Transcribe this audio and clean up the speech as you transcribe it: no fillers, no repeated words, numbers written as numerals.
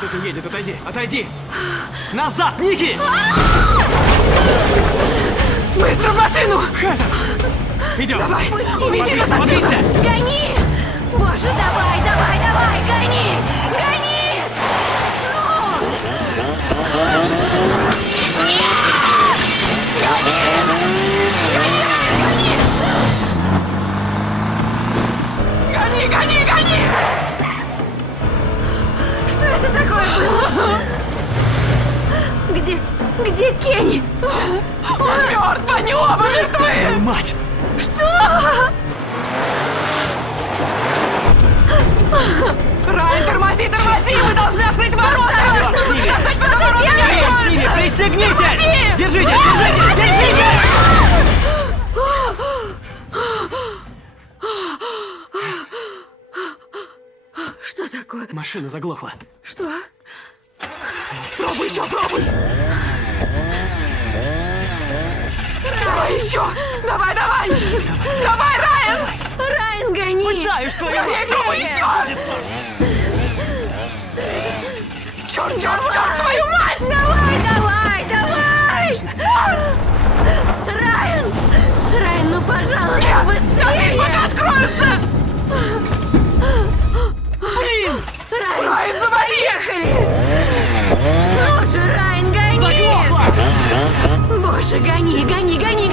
Кто-то едет, отойди, отойди! Назад, Ники! Быстро в машину! Хазар! Идем! Давай! Смотрите, Увези нас отсюда! смотрите! Гони! Боже, давай, давай, давай, гони! Гони! Гони, гони, гони! Что это такое было? Где Кенни? Он мертв, они оба мертвы! Мать! Что? Райан, тормози, тормози! Мы должны открыть ворота! Черт с ними! Подождать, пока ворота не Рейд с ними! откроются! Пристегнитесь! Тормози! Держитесь, держитесь, держитесь! Что такое? Машина заглохла. Что? Пробуй еще, пробуй! Давай еще! Давай, давай! Давай, Райан! Райан, гони! Пытаюсь, твою Скорее, пробуй еще! Черт, черт, черт, твою мать! Давай, давай, давай! Райан! Райан, ну пожалуйста, Нет! быстрее! Пока откроются! Блин! Райан, заводи! Поехали! Ну же, Райан, гони! Заглохла! Боже, гони, гони, гони,